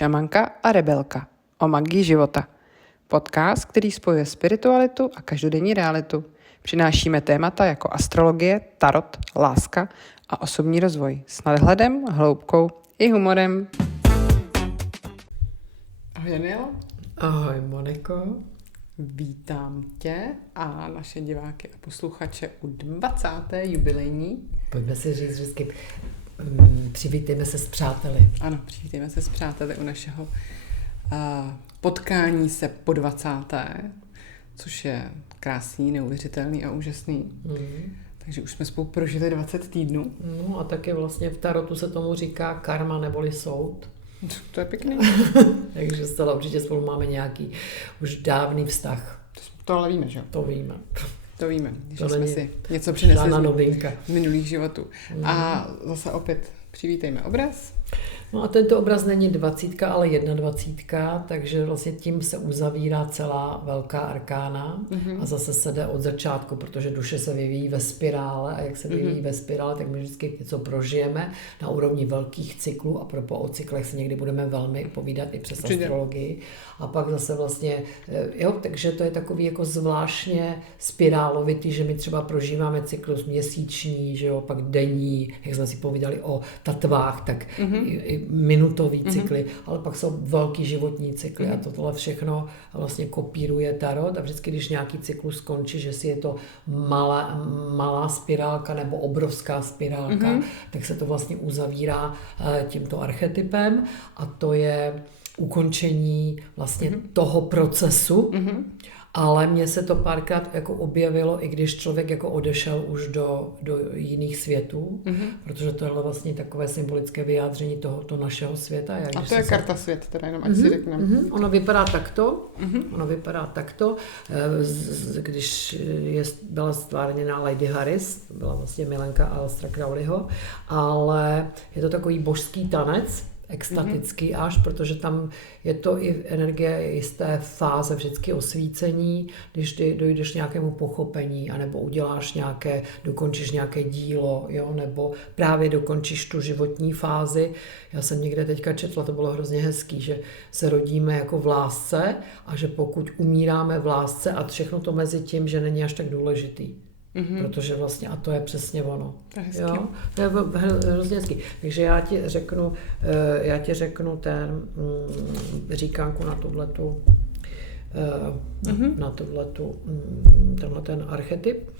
šamanka a rebelka o magii života. Podcast, který spojuje spiritualitu a každodenní realitu. Přinášíme témata jako astrologie, tarot, láska a osobní rozvoj s nadhledem, hloubkou i humorem. Ahoj Daniela. Ahoj Moniko. Vítám tě a naše diváky a posluchače u 20. jubilejní. Pojďme si říct vždycky, přivítejme se s přáteli. Ano, přivítejme se s přáteli u našeho potkání se po 20. Což je krásný, neuvěřitelný a úžasný. Takže už jsme spolu prožili 20 týdnů. No a taky vlastně v tarotu se tomu říká karma neboli soud. To je pěkný. Takže zcela určitě spolu máme nějaký už dávný vztah. To ale víme, že jo? To víme. To víme, když to jsme si něco přinesli z minulých životů. A zase opět přivítejme obraz. No a tento obraz není 20, ale 21, takže vlastně tím se uzavírá celá velká arkána a zase se jde od začátku, protože duše se vyvíjí ve spirále a jak se vyvíjí ve spirále, tak my vždycky něco prožijeme na úrovni velkých cyklů a o cyklech se někdy budeme velmi povídat i přes astrologii a pak zase vlastně, takže to je takový jako zvláštně spirálovitý, že my třeba prožíváme cyklus měsíční, že jo, pak denní, jak jsme si povídali o tatvách, tak i minutový cykly, ale pak jsou velký životní cykly a tohle všechno vlastně kopíruje tarot a vždycky, když nějaký cyklus skončí, že si je to malá spirálka nebo obrovská spirálka, tak se to vlastně uzavírá tímto archetypem a to je ukončení vlastně toho procesu, ale mně se to párkrát jako objevilo, i když člověk jako odešel už do jiných světů, protože to je vlastně takové symbolické vyjádření tohoto našeho světa. A to je karta svět, teda jenom ať si řekneme. Ono vypadá takto. Když byla stvárněná Lady Harris, byla vlastně milenka Aleister Crowleyho, ale je to takový božský tanec, extatický až, protože tam je to i energie jisté fáze vždycky osvícení, když dojdeš nějakému pochopení, anebo dokončíš nějaké dílo, jo, nebo právě dokončíš tu životní fázi. Já jsem někde teďka četla, to bylo hrozně hezký, že se rodíme jako v lásce a že pokud umíráme v lásce a všechno to mezi tím, že není až tak důležitý. Protože vlastně, a to je přesně ono. To je hezký. Jo? To je hrozně hezký. Takže já ti řeknu ten říkánku na tenhle ten archetyp.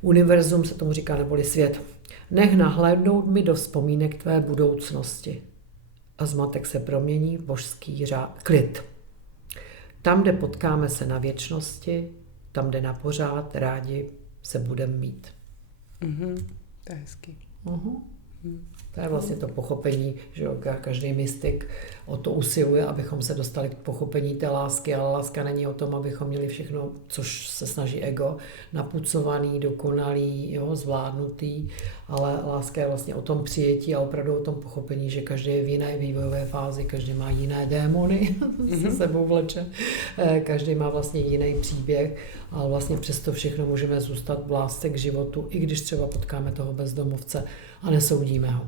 Univerzum se tomu říká, neboli svět. Nech nahlédnout mi do vzpomínek tvé budoucnosti. A zmatek se promění v božský klid. Tam, kde potkáme se na věčnosti, tam, kde na pořád rádi se budeme mít. To je hezký. To je vlastně to pochopení, že každý mystik o to usiluje, abychom se dostali k pochopení té lásky, ale láska není o tom, abychom měli všechno, což se snaží ego, napucovaný, dokonalý, jo, zvládnutý, ale láska je vlastně o tom přijetí a opravdu o tom pochopení, že každý je v jiné vývojové fázi, každý má jiné démony, se sebou vleče, každý má vlastně jiný příběh, ale vlastně přesto všechno můžeme zůstat v lásce k životu, i když třeba potkáme toho bezdomovce a nesoudíme ho.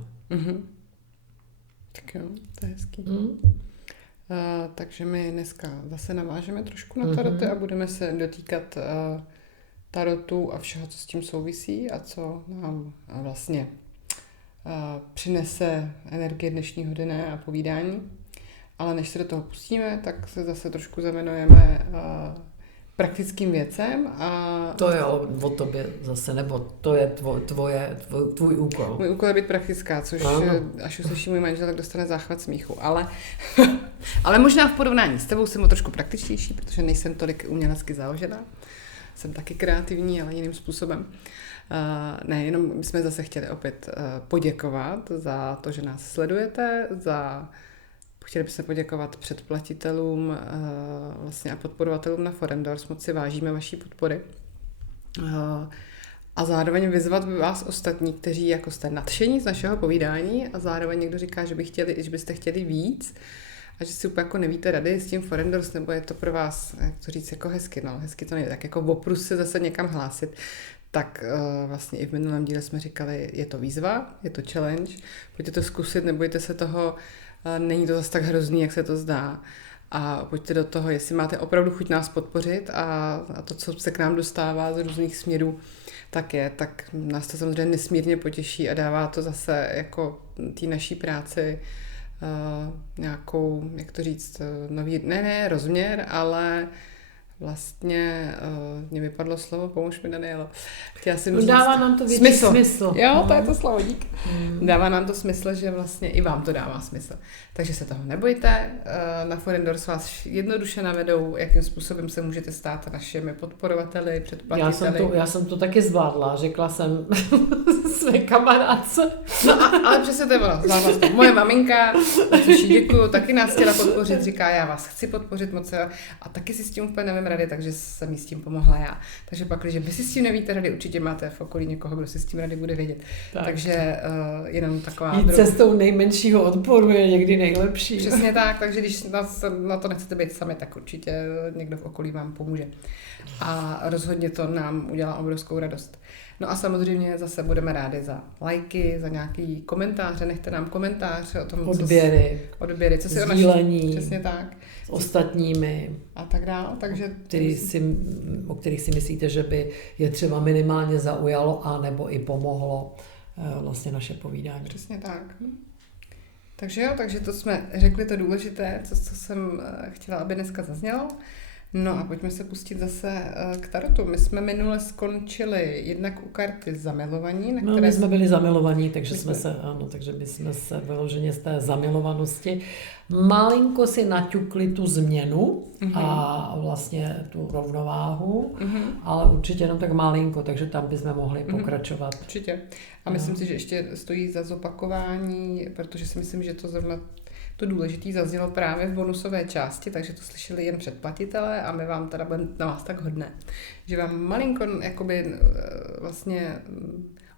Tak jo, to je hezký. Takže my dneska zase navážeme trošku na taroty a budeme se dotýkat tarotu a všeho, co s tím souvisí a co nám vlastně přinese energie dnešního dne a povídání. Ale než se do toho pustíme, tak se zase trošku zavěnujeme praktickým věcem a... To je ale o tobě zase, nebo to je tvůj úkol. Můj úkol je být praktická, což až uslyší můj manžel, tak dostane záchvat smíchu. Ale možná v porovnání s tebou jsem o trošku praktičtější, protože nejsem tolik umělecky založená. Jsem taky kreativní, ale jiným způsobem. Jenom jsme zase chtěli opět poděkovat za to, že nás sledujete, chtěli bychom poděkovat předplatitelům vlastně a podporovatelům na Forendors. Moc si vážíme vaší podpory. A zároveň vyzvat vás ostatní, kteří jako jste nadšení z našeho povídání a zároveň někdo říká, že byste chtěli víc a že si úplně jako nevíte rady s tím Forendors, nebo je to pro vás, jak to říct, jako hezky, no hezky to nejde, tak jako oprus se zase někam hlásit. Tak vlastně i v minulém díle jsme říkali, je to výzva, je to challenge, pojďte to zkusit, nebojte se toho Není to zase tak hrozný, jak se to zdá. A pojďte do toho, jestli máte opravdu chuť nás podpořit a to, co se k nám dostává z různých směrů, tak nás to samozřejmě nesmírně potěší a dává to zase jako té naší práci nějakou, jak to říct, nový, ne rozměr, ale vlastně mě vypadlo slovo, pomůž mi, Danielo. Chtěla jsem říct, dává nám to větší smysl. Jo, to je to slovo, dík. Dává nám to smysl, že vlastně i vám to dává smysl. Takže se toho nebojte, na Forendors vás jednoduše navedou, jakým způsobem se můžete stát našimi podporovateli, předplatiteli. Já jsem to taky zvládla, řekla jsem své kamarádce. No ale přesně to je ono, zvládla to. Moje maminka, což jí děkuju, taky nás chtěla podpořit, říká, já vás chci podpořit moc a taky si s tím úplně nevím rady, takže jsem jí s tím pomohla já. Takže pak, když vy si s tím nevíte rady, určitě máte v okolí někoho, kdo si s tím rady bude vědět. Tak. Takže jenom taková... Jít cestou nejmenšího odporu je někdy nejlepší. Přesně tak, takže když na to nechcete být sami, tak určitě někdo v okolí vám pomůže. A rozhodně to nám udělá obrovskou radost. No a samozřejmě zase budeme rádi za lajky, za nějaký komentáře, nechte nám komentář o tom, odběry, co si sdílení, přesně tak. S ostatními. A tak dále, takže... O kterých si myslíte, že by je třeba minimálně zaujalo a nebo i pomohlo vlastně naše povídání. Přesně tak. Takže to jsme řekli to důležité, co jsem chtěla, aby dneska zaznělo. No a pojďme se pustit zase k tarotu. My jsme minule skončili jednak u karty zamilovaní. My jsme byli zamilovaní, takže my jsme se vyloženě z té zamilovanosti malinko si naťukli tu změnu a vlastně tu rovnováhu, ale určitě jenom tak malinko, takže tam bychom mohli pokračovat. Určitě. A myslím si, že ještě stojí za zopakování, protože si myslím, že to zrovna to důležitý zaznělo právě v bonusové části, takže to slyšeli jen předplatitelé a my vám teda budeme na vás tak hodné, že vám malinko jakoby vlastně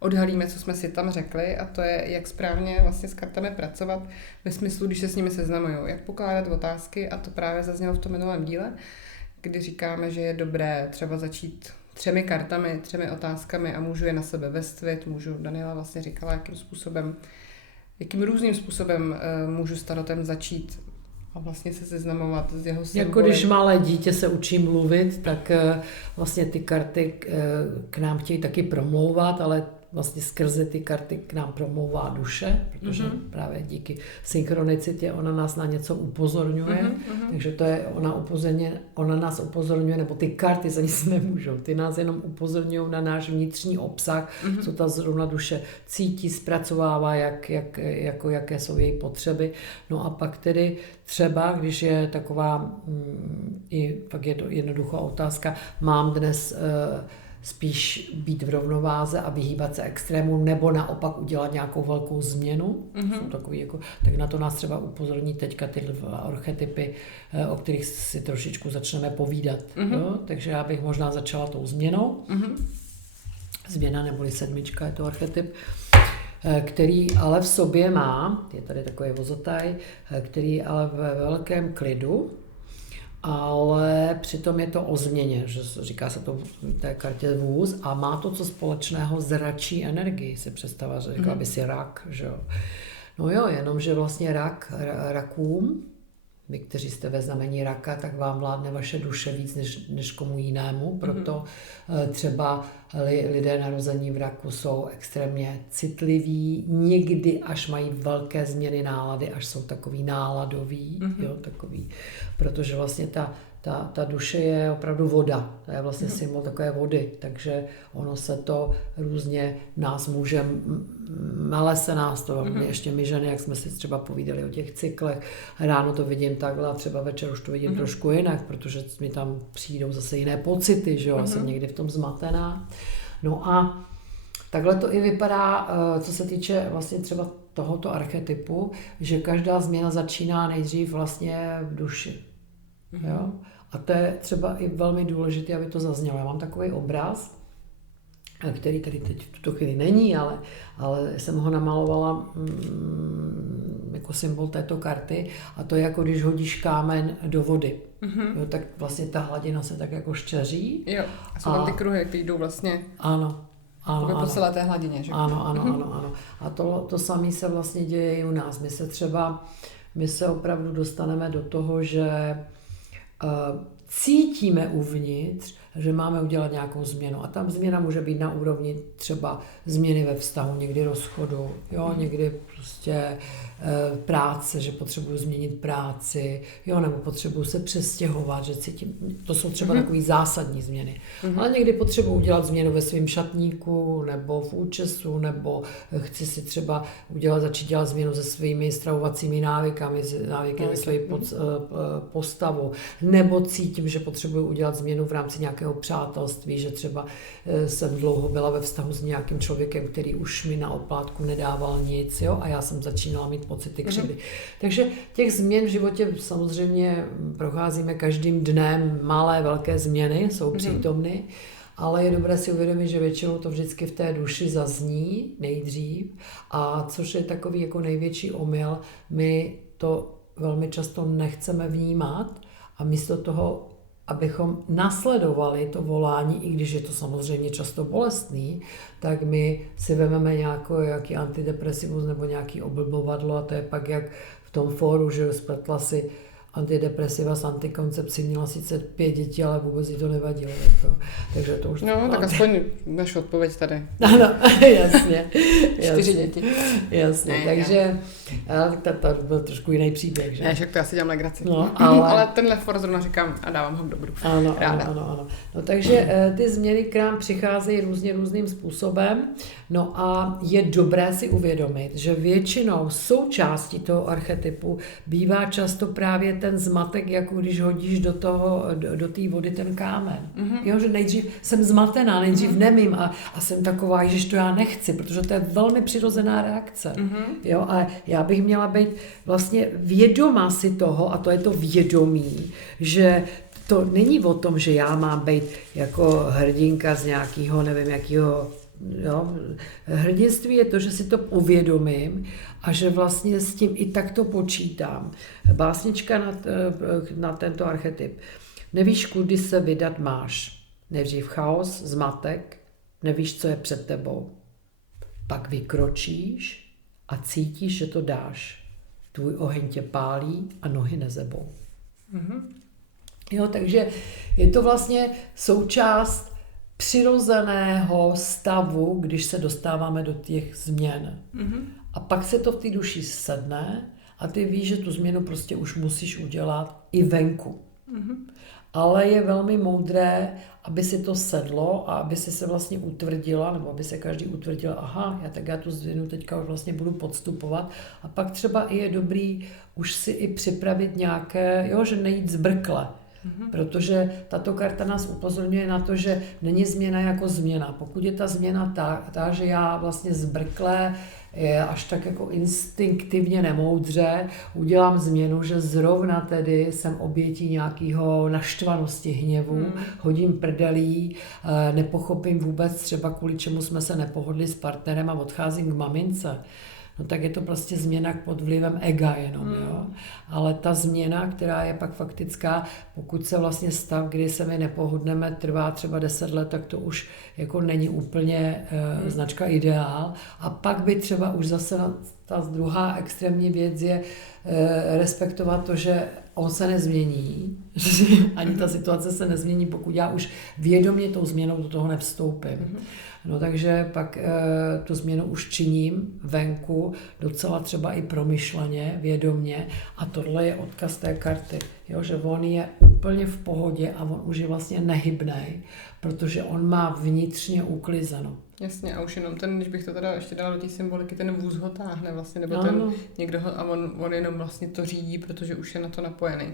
odhalíme, co jsme si tam řekli a to je, jak správně vlastně s kartami pracovat ve smyslu, když se s nimi seznamujou, jak pokládat otázky a to právě zaznělo v tom minulém díle, kdy říkáme, že je dobré třeba začít 3 kartami, 3 otázkami a můžu je na sebe vestvit, Daniela vlastně říkala, jakým různým způsobem můžu s tarotem začít a vlastně se seznamovat s jeho symboly. Jako když malé dítě se učí mluvit, tak vlastně ty karty k nám chtějí taky promlouvat, ale vlastně skrze ty karty k nám promlouvá duše, protože právě díky synchronicitě ona nás na něco upozorňuje, takže to je, ona nás upozorňuje, nebo ty karty za nic nemůžou, ty nás jenom upozorňují na náš vnitřní obsah, co ta zrovna duše cítí, zpracovává, jaké jsou její potřeby. No a pak tedy třeba, když je taková i pak je to jednoduchá otázka, mám dnes spíš být v rovnováze a vyhýbat se extrému, nebo naopak udělat nějakou velkou změnu. Jsou takový tak na to nás třeba upozorní teďka ty archetypy, o kterých si trošičku začneme povídat. Jo? Takže já bych možná začala tou změnou. Změna neboli 7 je to archetyp, který ale v sobě má, je tady takový vozotaj, který ale ve velkém klidu, ale přitom je to o změně, že říká se to v té kartě vůz a má to co společného s račí energii, si představa, že říkala by si rak, že jo. No jo, jenomže vlastně rakům, vy, kteří jste ve znamení raka, tak vám vládne vaše duše víc než komu jinému, proto třeba lidé narození v raku jsou extrémně citliví, někdy až mají velké změny nálady, až jsou takový náladoví, jo, takový, protože vlastně ta duše je opravdu voda, to je vlastně symbol takové vody, takže ono se to různě nás může, mele se nás to, ještě my ženy, jak jsme si třeba povídali o těch cyklech, ráno to vidím takhle a třeba večer už to vidím trošku jinak, protože mi tam přijdou zase jiné pocity, že jo, já jsem někdy v tom zmatená. No a takhle to i vypadá, co se týče vlastně třeba tohoto archetypu, že každá změna začíná nejdřív vlastně v duši. Jo? A to je třeba i velmi důležité, aby to zaznělo. Já mám takový obraz, který tady teď v tuto chvíli není, ale jsem ho namalovala jako symbol této karty a to je jako když hodíš kámen do vody. Jo, tak vlastně ta hladina se tak jako štěří. Jo, a jsou tam ty kruhy, které jdou vlastně ano, po celé té hladině. Že? Ano. A to samé se vlastně děje i u nás. My se třeba my se opravdu dostaneme do toho, že cítíme uvnitř, že máme udělat nějakou změnu. A tam změna může být na úrovni třeba změny ve vztahu, někdy rozchodu, jo, někdy prostě práce, že potřebuju změnit práci, jo, nebo potřebuju se přestěhovat, že cítím, to jsou třeba takové zásadní změny. Ale někdy potřebuju udělat změnu ve svém šatníku, nebo v účesu, nebo chci si třeba začít dělat změnu se svými stravovacími návykami ze své postavu, nebo cítím, že potřebuju udělat změnu v rámci nějakého přátelství, že třeba jsem dlouho byla ve vztahu s nějakým člověkem, který už mi na oplátku nedával nic, jo, a já jsem začínala mít pocity křivdy. Takže těch změn v životě samozřejmě procházíme každým dnem, malé, velké změny jsou přítomny, ale je dobré si uvědomit, že většinou to vždycky v té duši zazní nejdřív, a což je takový jako největší omyl, my to velmi často nechceme vnímat a místo toho, abychom nasledovali to volání, i když je to samozřejmě často bolestný, tak my si vezmeme nějaký antidepresivus nebo nějaký oblbovadlo, a to je pak jak v tom fóru, že spletla si antidepresiva s antikoncepcí, měla sice 5 dětí, ale vůbec jí to nevadilo. Jako. Takže to už... No, tak aspoň naši odpověď tady. Ano, jasně. 4 děti. Jasně, takže to byl trošku jiný příběh, že? Ne, však to já si dělám legraci. No, ale tenhle for zrovna říkám a dávám ho k dobru. Ano. No, takže ty změny k nám přicházejí různým způsobem. No a je dobré si uvědomit, že většinou součástí toho archetypu bývá často právě ten zmatek, jako když hodíš do té vody ten kámen. Jo, že nejdřív jsem zmatená, nejdřív nemím a jsem taková, že to já nechci, protože to je velmi přirozená reakce. Jo, a já bych měla být vlastně vědomá si toho, a to je to vědomí, že to není o tom, že já mám být jako hrdinka z nějakého, nevím jakého. Jo. Hrdinství je to, že si to uvědomím a že vlastně s tím i takto počítám. Básnička na tento archetyp. Nevíš, kudy se vydat máš. Nejdřív chaos, zmatek, nevíš, co je před tebou. Pak vykročíš a cítíš, že to dáš. Tvůj oheň tě pálí a nohy nezebou. Jo, takže je to vlastně součást přirozeného stavu, když se dostáváme do těch změn. A pak se to v té duši sedne a ty víš, že tu změnu prostě už musíš udělat i venku. Ale je velmi moudré, aby si to sedlo a aby si se vlastně utvrdila, nebo aby se každý utvrdil, aha, já tu změnu teďka už vlastně budu podstupovat. A pak třeba i je dobrý už si i připravit nějaké, jo, že nejít zbrkle. Protože tato karta nás upozorňuje na to, že není změna jako změna. Pokud je ta změna ta, že já vlastně zbrkle, až tak jako instinktivně nemoudře udělám změnu, že zrovna tedy jsem obětí nějakého naštvanosti, hněvu, hodím prdelí, nepochopím vůbec třeba kvůli čemu jsme se nepohodli s partnerem a odcházím k mamince. No tak je to prostě změna pod vlivem ega jenom, jo. Ale ta změna, která je pak faktická, pokud se vlastně stav, kdy se my nepohodneme, trvá třeba 10 let, tak to už jako není úplně značka ideál. A pak by třeba už zase ta druhá extrémní věc je respektovat to, že on se nezmění, ani ta situace se nezmění, pokud já už vědomě tou změnou do toho nevstoupím. No takže pak tu změnu už činím venku, docela třeba i promyšleně, vědomě, a tohle je odkaz té karty, jo, že on je úplně v pohodě a on už je vlastně nehybnej, protože on má vnitřně uklizeno. Jasně, a už jenom ten, když bych to teda ještě dala do té symboliky, ten vůz ho táhne vlastně, nebo ten někdo ho, a on jenom vlastně to řídí, protože už je na to napojený.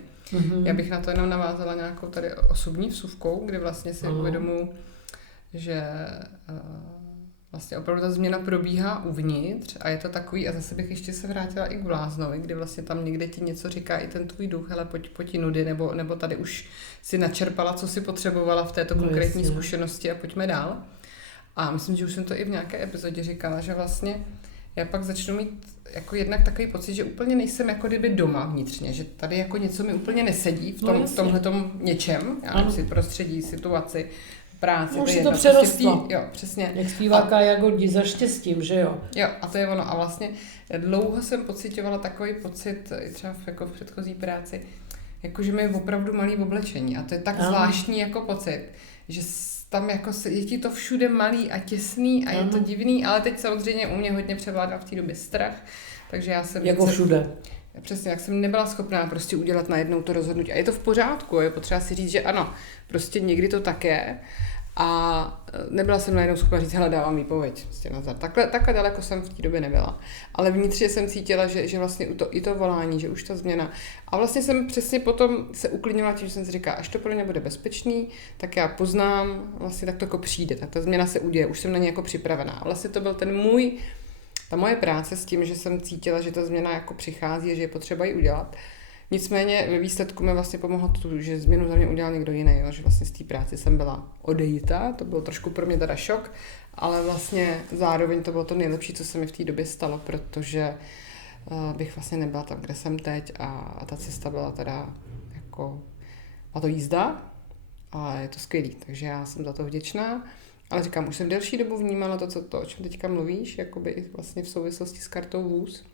Já bych na to jenom navázala nějakou tady osobní vsuvkou, kdy vlastně si uvědomuji, že vlastně opravdu ta změna probíhá uvnitř a je to takový, a zase bych ještě se vrátila i k bláznovi, kdy vlastně tam někde ti něco říká i ten tvůj duch, hele, pojď nudy, nebo tady už si načerpala, co si potřebovala v této konkrétní zkušenosti a pojďme dál. A myslím, že už jsem to i v nějaké epizodě říkala, že vlastně já pak začnu mít jako jednak takový pocit, že úplně nejsem jako kdyby doma vnitřně, že tady jako něco mi úplně nesedí v tomhletom něčem, já nevím si prostředí, situaci, práci. Už to přerostlo. Jo, přesně. Jak zpívá Kája Gordi, za štěstím, že jo? Jo, a to je ono. A vlastně dlouho jsem pocitovala takový pocit, i třeba jako v předchozí práci, jakože mi je opravdu malý oblečení. A to je tak zvláštní jako pocit, že tam jako je ti to všude malý a těsný a je to divný, ale teď samozřejmě u mě hodně převládal v té době strach, takže já jsem... Jako všude. Přesně, jak jsem nebyla schopná prostě udělat najednou to rozhodnutí. A je to v pořádku, je potřeba si říct, že ano, prostě někdy to tak je. A nebyla jsem najednou schopná říct, hele, dávám výpověď. Prostě nazad. Takhle daleko jsem v té době nebyla. Ale vnitřně jsem cítila, že vlastně i to volání, že už ta změna. A vlastně jsem přesně potom se uklidnila tím, že jsem si říkala, až to pro mě bude bezpečný, tak já poznám, vlastně tak to jako přijde, tak ta změna se uděje, už jsem na ně jako připravená. A vlastně to byl ta moje práce s tím, že jsem cítila, že ta změna jako přichází a že je potřeba ji udělat. Nicméně ve výsledku mi vlastně pomohlo to, že změnu za mě udělal někdo jiný, jo? Že vlastně z té práce jsem byla odejita, to byl trošku pro mě teda šok, ale vlastně zároveň to bylo to nejlepší, co se mi v té době stalo, protože bych vlastně nebyla tam, kde jsem teď a ta cesta byla teda jako, a to jízda a je to skvělý, takže já jsem za to vděčná. Ale říkám, už jsem delší dobu vnímala to, o čem teďka mluvíš, jakoby i vlastně v souvislosti s kartou vůz,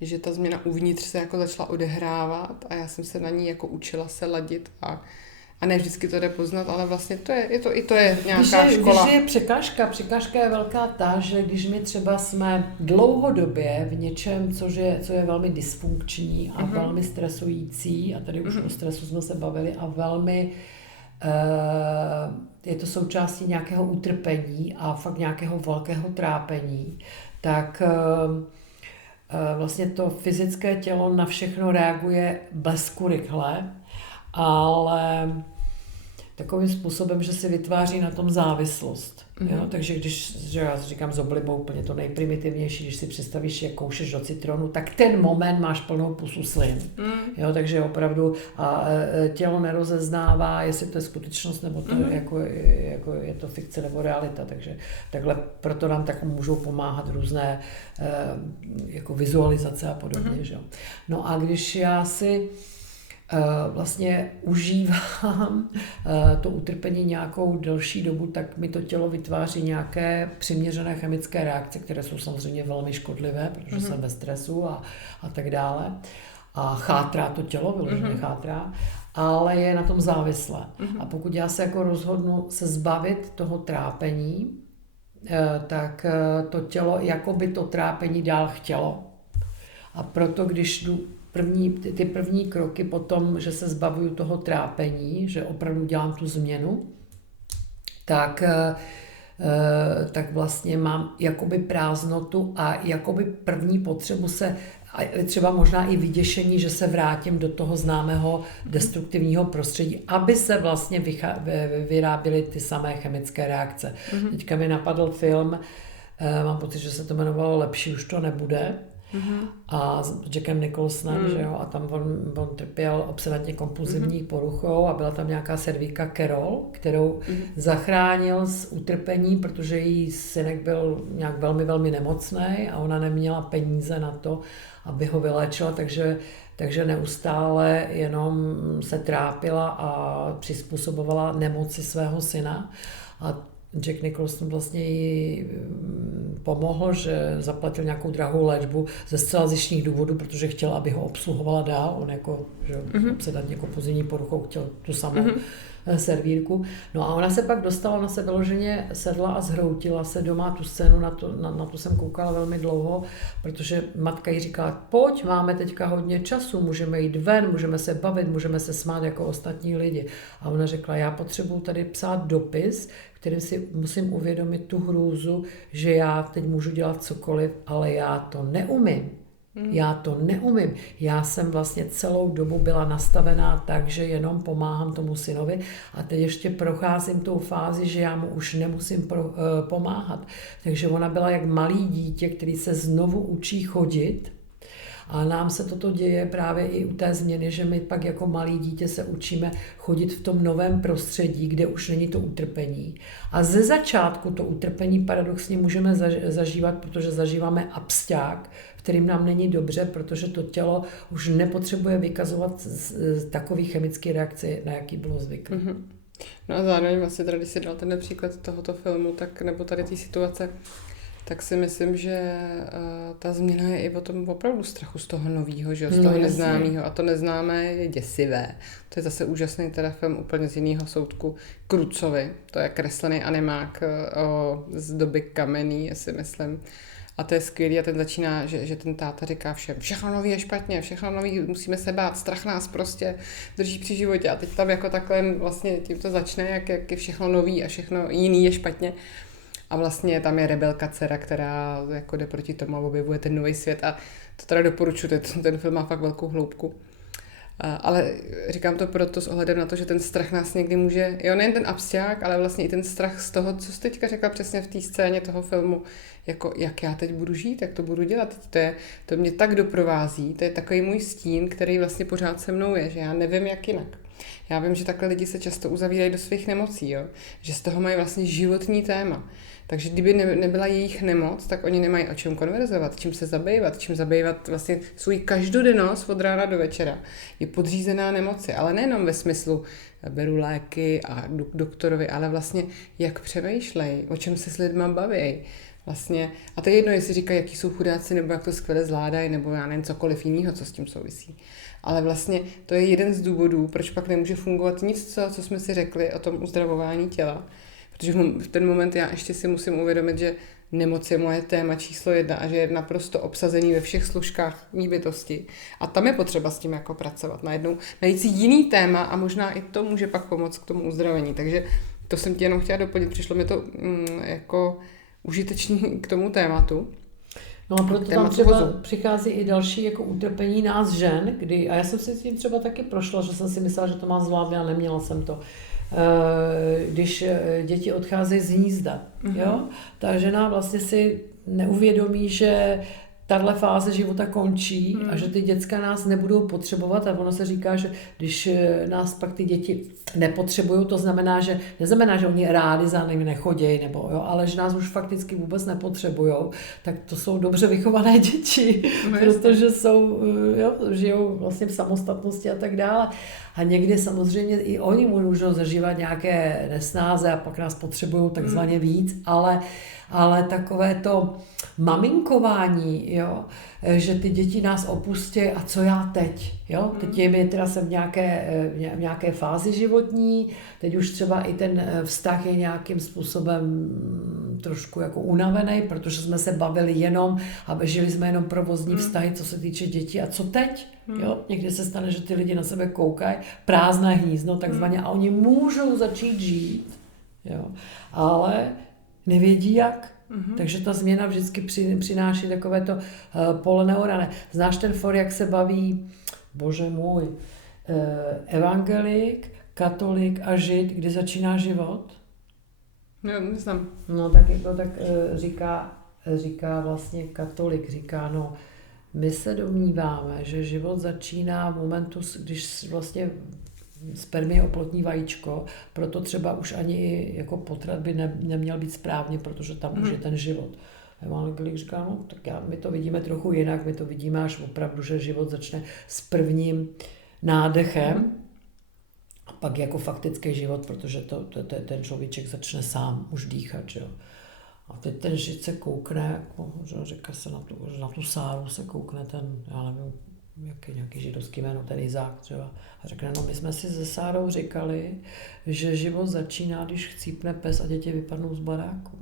že ta změna uvnitř se jako začala odehrávat a já jsem se na ní jako učila se ladit a ne vždycky to jde poznat, ale vlastně to je nějaká škola. Když je překážka je velká ta, že když my třeba jsme dlouhodobě v něčem, co je velmi dysfunkční a velmi stresující, a tady už o stresu jsme se bavili, a velmi je to součástí nějakého utrpení a fakt nějakého velkého trápení, tak vlastně to fyzické tělo na všechno reaguje blesku rychle, ale takovým způsobem, že si vytváří na tom závislost. Jo? Takže že já říkám s oblibou úplně to nejprimitivnější, když si představíš, jak koušeš do citronu, tak ten moment máš plnou pusu slin. Jo? Takže opravdu tělo nerozeznává, jestli to je skutečnost, nebo to jako je to fikce nebo realita. Takže takhle proto nám tak můžou pomáhat různé jako vizualizace a podobně. Že? No a když já si vlastně užívám to utrpení nějakou delší dobu, tak mi to tělo vytváří nějaké přiměřené chemické reakce, které jsou samozřejmě velmi škodlivé, protože jsem ve stresu a tak dále. A chátrá to tělo, vyloženě chátrá, ale je na tom závislé. A pokud já se jako rozhodnu se zbavit toho trápení, tak to tělo jako by to trápení dál chtělo. A proto, když jdu ty první kroky potom, že se zbavuju toho trápení, že opravdu dělám tu změnu, tak vlastně mám jakoby prázdnotu a jakoby první potřebu třeba možná i vyděšení, že se vrátím do toho známého destruktivního prostředí, aby se vlastně vyráběly ty samé chemické reakce. Teďka mi napadl film, mám pocit, že se to jmenovalo Lepší už to nebude, a s Jackem Nicholsonem, že jo, a tam on trpěl obsedantně kompulzivní poruchou a byla tam nějaká servíka Carol, kterou zachránil z utrpení, protože její synek byl nějak velmi, velmi nemocný a ona neměla peníze na to, aby ho vyléčila, takže neustále jenom se trápila a přizpůsobovala nemoci svého syna. A Jack Nicholson vlastně jí pomohl, že zaplatil nějakou drahou léčbu ze zcela zištních důvodů, protože chtěl, aby ho obsluhovala dál. On jako, že obsedantně kompulzivní poruchou chtěl tu samou servírku. No a ona se pak dostala, ona se vyloženě sedla a zhroutila se doma, tu scénu, na tu jsem koukala velmi dlouho, protože matka jí říkala, pojď, máme teďka hodně času, můžeme jít ven, můžeme se bavit, můžeme se smát jako ostatní lidi. A ona řekla, já potřebuju tady psát dopis, kterým si musím uvědomit tu hrůzu, že já teď můžu dělat cokoliv, ale já to neumím. Já to neumím. Já jsem vlastně celou dobu byla nastavená tak, že jenom pomáhám tomu synovi a teď ještě procházím tou fázi, že já mu už nemusím pomáhat. Takže ona byla jak malý dítě, který se znovu učí chodit. A nám se toto děje právě i u té změny, že my pak jako malý dítě se učíme chodit v tom novém prostředí, kde už není to utrpení. A ze začátku to utrpení paradoxně můžeme zažívat, protože zažíváme absťák, v kterým nám není dobře, protože to tělo už nepotřebuje vykazovat takový chemický reakci, na jaký bylo zvyklé. No a zároveň vlastně tady, když si dal ten příklad tohoto filmu, tak nebo tady té situace, tak si myslím, že ta změna je i o tom opravdu strachu z toho novýho, že jo, z toho neznámého. A to neznámé je děsivé. To je zase úžasný teda film úplně z jiného soudku Krucovi. To je kreslený animák z doby kamenný, jestli myslím. A to je skvělý a ten začíná, že ten táta říká všem, všechno nový je špatně, všechno nový, musíme se bát, strach nás prostě drží při životě. A teď tam jako takhle vlastně tím to začne, jak je všechno nový a všechno jiný je špatně. A vlastně tam je rebelka dcera, která jako jde proti tomu a objevuje ten nový svět a to teda doporučuji, ten film má fakt velkou hloubku. Ale říkám to proto s ohledem na to, že ten strach nás někdy může, jo, nejen ten absťák, ale vlastně i ten strach z toho, co jsi teďka řekla přesně v té scéně toho filmu, jako jak já teď budu žít, jak to budu dělat, to mě tak doprovází, to je takový můj stín, který vlastně pořád se mnou je, že já nevím, jak jinak. Já vím, že takhle lidi se často uzavírají do svých nemocí, jo? Že z toho mají vlastně životní téma. Takže kdyby nebyla jejich nemoc, tak oni nemají o čem konverzovat, čím zabývat vlastně svůj každodennost od rána do večera. Je podřízená nemoci, ale nejenom ve smyslu beru léky a jdu k doktorovi, ale vlastně jak přemýšlej, o čem se s lidma baví. Vlastně, a to je jedno, jestli říkají, jaký jsou chudáci, nebo jak to skvěle zvládají, nebo já nevím, cokoliv jiného, co s tím souvisí. Ale vlastně to je jeden z důvodů, proč pak nemůže fungovat nic, co jsme si řekli o tom uzdravování těla. Protože v ten moment já ještě si musím uvědomit, že nemoc je moje téma číslo 1 a že je naprosto obsazený ve všech složkách mý bytosti. A tam je potřeba s tím jako pracovat. Najednou najít si jiný téma a možná i to může pak pomoct k tomu uzdravení. Takže to jsem ti jenom chtěla doplnit. Přišlo mi to jako užitečný k tomu tématu. No a proto tam třeba přichází i další jako utrpení nás žen, a já jsem si s tím třeba taky prošla, že jsem si myslela, že to mám zvládne a neměla jsem to. Když děti odcházejí z hnízda, jo? Ta žena vlastně si neuvědomí, že tahle fáze života končí a že ty děcka nás nebudou potřebovat a ono se říká, že když nás pak ty děti nepotřebují, to znamená, že neznamená, že oni rádi za nimi nechodějí, nebo, jo, ale že nás už fakticky vůbec nepotřebují, tak to jsou dobře vychované děti, protože žijou vlastně v samostatnosti a tak dále. A někdy samozřejmě i oni můžou zažívat nějaké nesnáze a pak nás potřebují takzvaně víc, ale takové to maminkování, jo, že ty děti nás opustí a co já teď, jo, teď teda jsem v nějaké fázi životní, teď už třeba i ten vztah je nějakým způsobem trošku jako unavený, protože jsme se bavili jenom a žili jsme jenom provozní vztahy, co se týče dětí a co teď, jo, někdy se stane, že ty lidi na sebe koukají, prázdné hnízdo takzvaně a oni můžou začít žít, jo, ale nevědí jak. Takže ta změna vždycky přináší takové to pole neorané. Znáš ten for, jak se baví, bože můj, evangelik, katolik a žid, kdy začíná život? No, neznám. No tak jako tak říká vlastně katolik, říká, no, my se domníváme, že život začíná v momentu, když vlastně spermie oplotní vajíčko, proto třeba už ani jako potrat by neměl být správně, protože tam už je ten život. Evangelik říká, no tak my to vidíme trochu jinak, my to vidíme až opravdu, že život začne s prvním nádechem a pak jako faktický život, protože ten člověček začne sám už dýchat, že jo. A teď ten žid se koukne, jako, že říká se na tu Sáru se koukne ten, já nevím, nějaký židovský jméno, ten Izák třeba. A řekne, no my jsme si se Sárou říkali, že život začíná, když chcípne pes a děti vypadnou z baráku.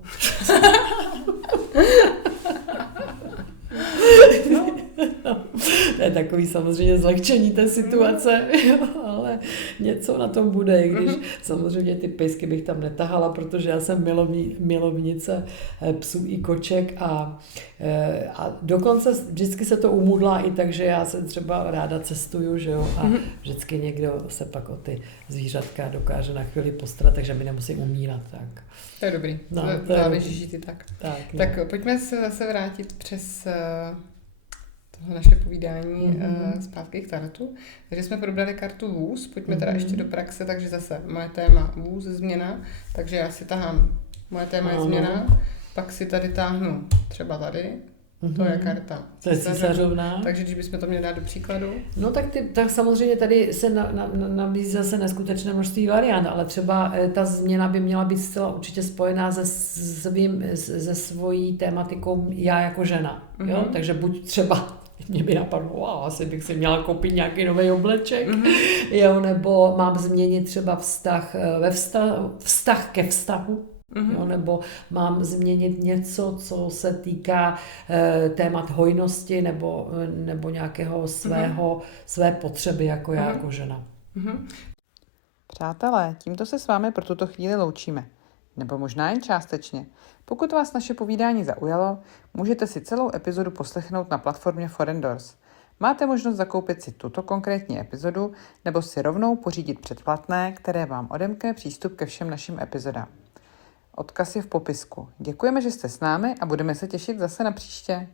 To je takový samozřejmě zlehčení té situace, ale něco na tom bude, i když samozřejmě ty pejsky bych tam netahala, protože já jsem milovnice psů i koček a dokonce vždycky se to umudlá i tak, že já se třeba ráda cestuju, že jo, a vždycky někdo se pak o ty zvířatka dokáže na chvíli postarat, takže mi nemusí umírat, tak. To je dobrý, no, to záleží žít i tak. Tak pojďme se zase vrátit přes tohle naše povídání zpátky k tarotu. Takže jsme probrali kartu vůz, pojďme teda ještě do praxe, takže zase moje téma vůz, změna, takže já si tahám, moje téma je změna, pak si tady táhnu třeba tady, To je karta. To je císařovna. Takže když bychom to měli dát do příkladu. No tak samozřejmě tady se nabízí zase neskutečné množství variant, ale třeba ta změna by měla být zcela určitě spojená se svojí tématikou já jako žena. Jo? Takže buď třeba mě by napadlo, asi bych si měla koupit nějaký nový obleček, jo, nebo mám změnit třeba vztah ke vztahu, jo, nebo mám změnit něco, co se týká témat hojnosti nebo nějakého své potřeby jako já, jako žena. Přátelé, tímto se s vámi pro tuto chvíli loučíme. Nebo možná jen částečně. Pokud vás naše povídání zaujalo, můžete si celou epizodu poslechnout na platformě Forendors. Máte možnost zakoupit si tuto konkrétní epizodu nebo si rovnou pořídit předplatné, které vám odemkne přístup ke všem našim epizodám. Odkaz je v popisku. Děkujeme, že jste s námi a budeme se těšit zase na příště.